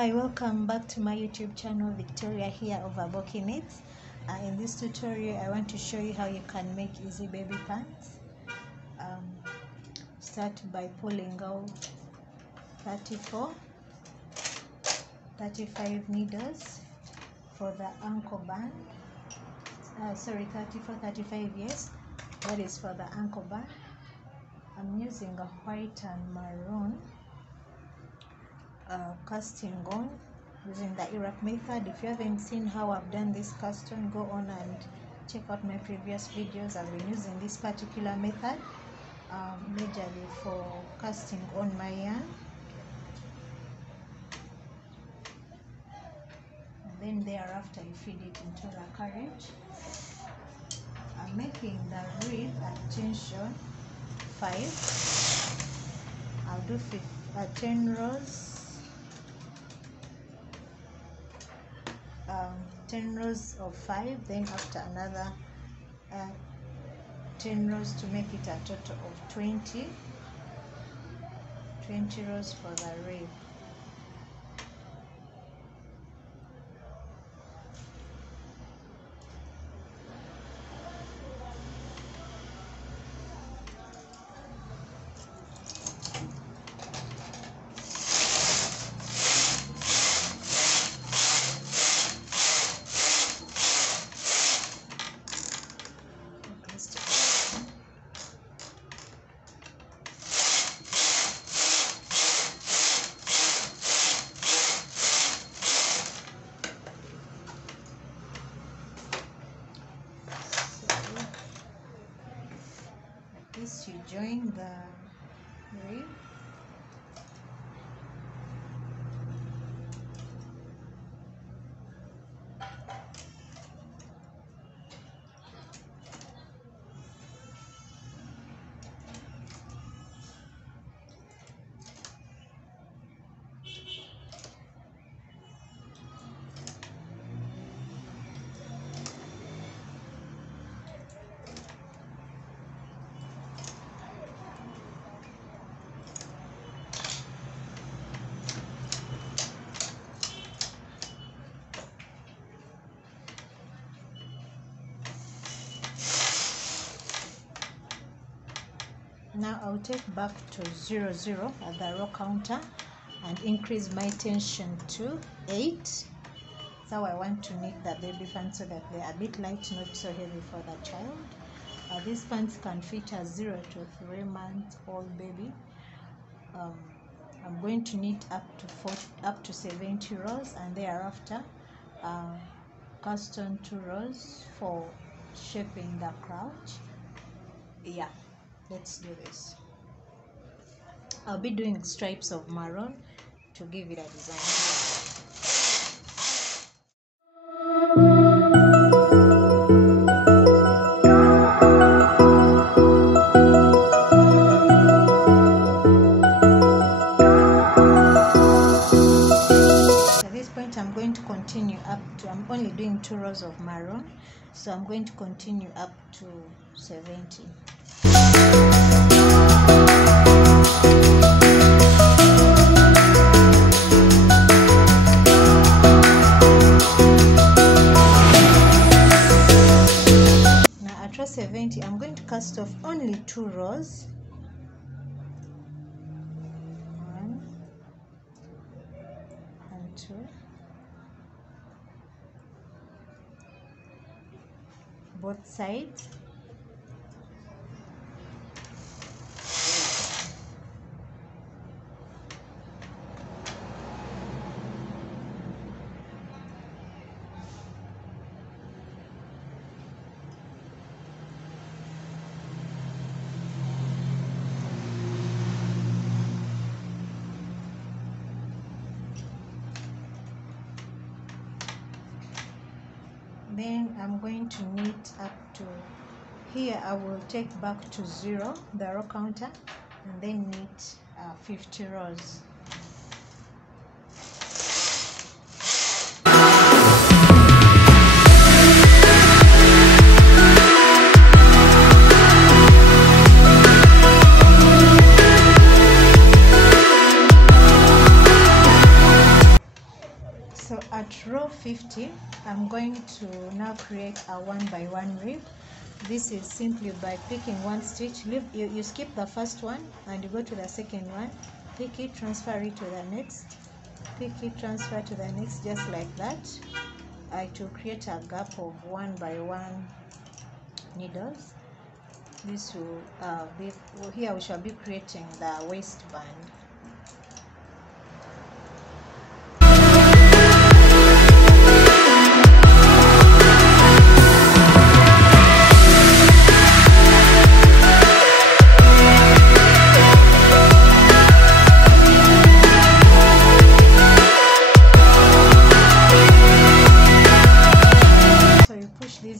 Hi, welcome back to my YouTube channel. Victoria here of Aboki Knits. In this tutorial I want to show you how you can make easy baby pants. Start by pulling out 35 needles for the ankle band. 35, yes, that is for the ankle band. I'm using a white and maroon casting on using the Iraq method. If you haven't seen how I've done this cast on, go on and check out my previous videos. I've been using this particular method majorly for casting on my yarn, and then thereafter you feed it into the carriage. I'm making the reed at tension 5. I'll do 10 rows. 10 rows of 5, then after another 10 rows to make it a total of 20 rows for the reed. This you join the reed. Now I'll take back to 0, 0 at the row counter and increase my tension to 8. So I want to knit the baby pants so that they're a bit light, not so heavy for the child. These pants can fit a 0 to 3 months old baby. I'm going to knit up to 70 rows, and thereafter cast on 2 rows for shaping the crouch. Yeah. Let's do this. I'll be doing stripes of maroon to give it a design. At this point I'm going to continue I'm only doing 2 rows of maroon, so I'm going to continue up to 70. Now at row 70 I'm going to cast off only 2 rows. 1 and 2. Both sides. Then I'm going to knit up to here. I will take back to 0 the row counter and then knit 50 rows. So at row 50, I'm going to now create a 1-by-1 rib. This is simply by picking one stitch. You skip the first one and you go to the second one, pick it, transfer it to the next, pick it, transfer to the next, just like that. To create a gap of 1-by-1 needles. This will be here. We shall be creating the waistband.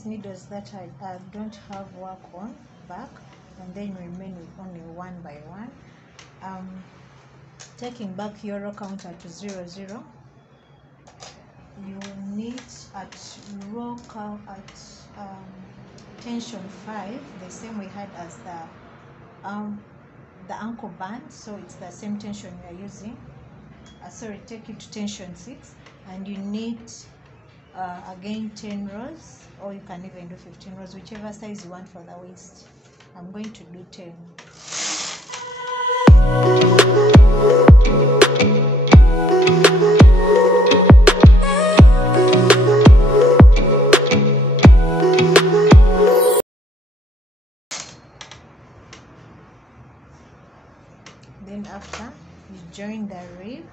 Needles that I don't have work on back, and then remain with only 1-by-1. Taking back your row counter to 00, you need at row count at tension 5, the same we had as the ankle band, so it's the same tension we are using. Sorry, take it to tension 6, and you need again 10 rows, or you can even do 15 rows, whichever size you want for the waist. I'm going to do 10. Then after you join the rib,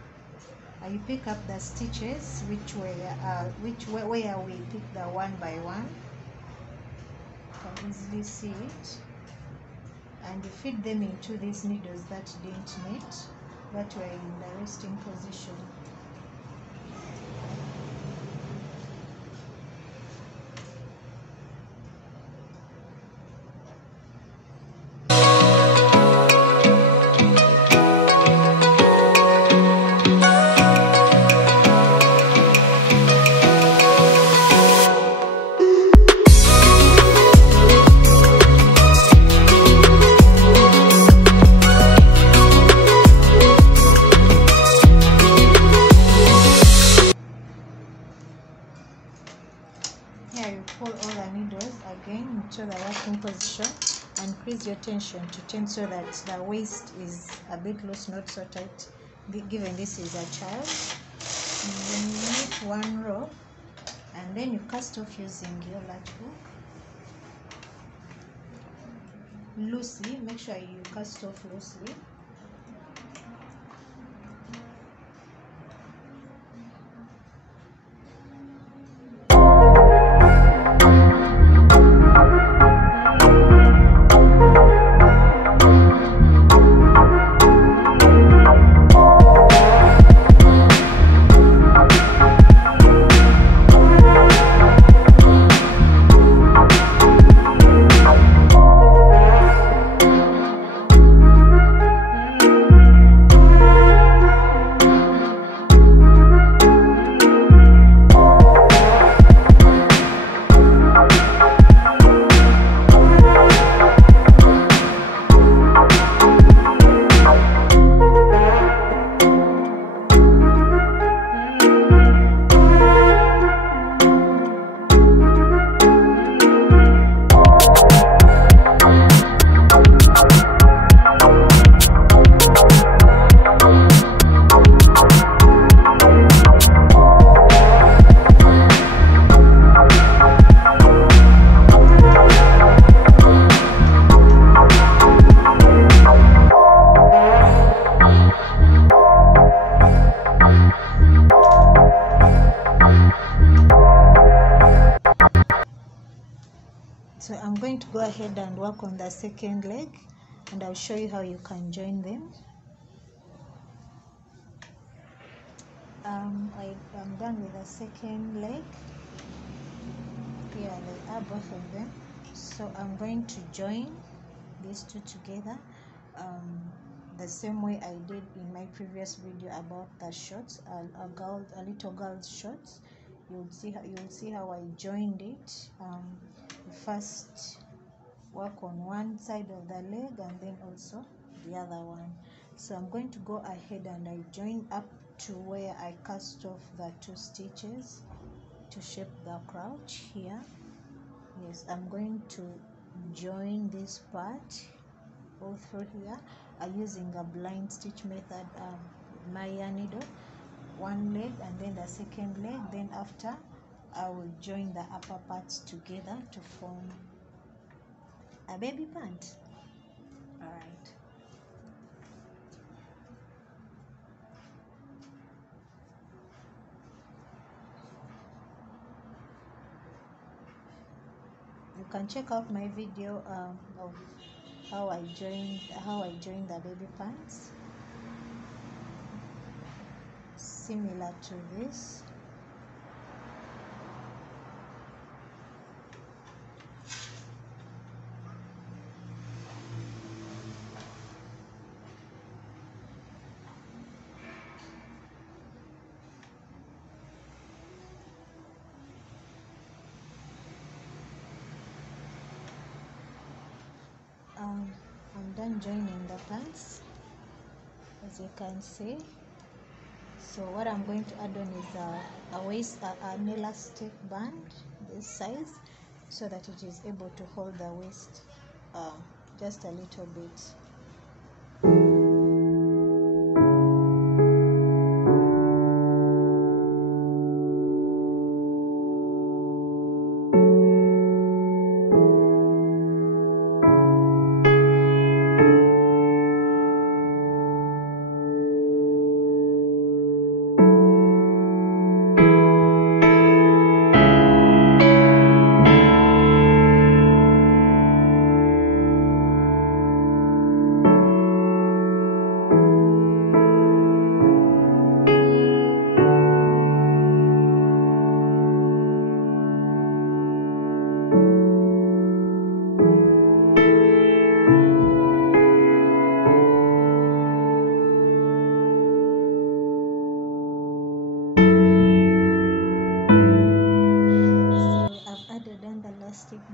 you pick up the stitches where we pick the 1-by-1. You can easily see it, and you feed them into these needles that didn't meet, that were in the resting position. Into the working position, and increase your tension to 10 so that the waist is a bit loose, not so tight, given this is a child. And then you make one row, and then you cast off using your latch hook loosely. Make sure you cast off loosely. So I'm going to go ahead and work on the second leg, and I'll show you how you can join them. I'm done with the second leg. Here they are, both of them. So I'm going to join these two together the same way I did in my previous video about the shorts, a little girl's shorts. You'll see how I joined it. First work on one side of the leg and then also the other one. So I'm going to go ahead and I join up to where I cast off the 2 stitches to shape the crouch here. Yes, I'm going to join this part all through here using a blind stitch method, my yarn needle, one leg and then the second leg. Then after, I will join the upper parts together to form a baby pant. All right. You can check out my video of how I joined the baby pants, similar to this. I'm done joining the pants, as you can see. So what I'm going to add on is an elastic band this size, so that it is able to hold the waist just a little bit.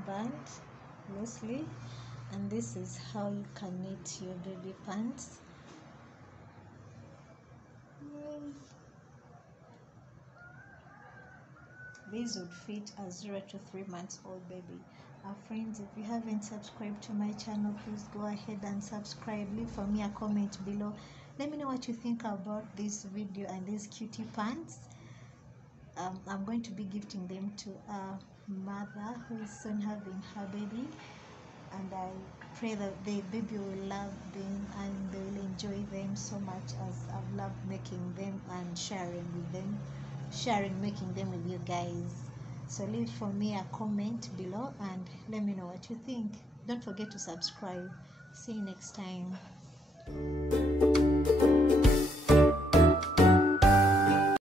Band loosely, and this is how you can knit your baby pants. These would fit a 0 to 3 months old baby. Friends, if you haven't subscribed to my channel, please go ahead and subscribe. Leave for me a comment below. Let me know what you think about this video and these cutie pants. I'm going to be gifting them to a mother who is soon having her baby, and I pray that the baby will love them and they will enjoy them so much as I've loved making them and sharing making them with you guys. So leave for me a comment below and let me know what you think. Don't forget to subscribe. See you next time.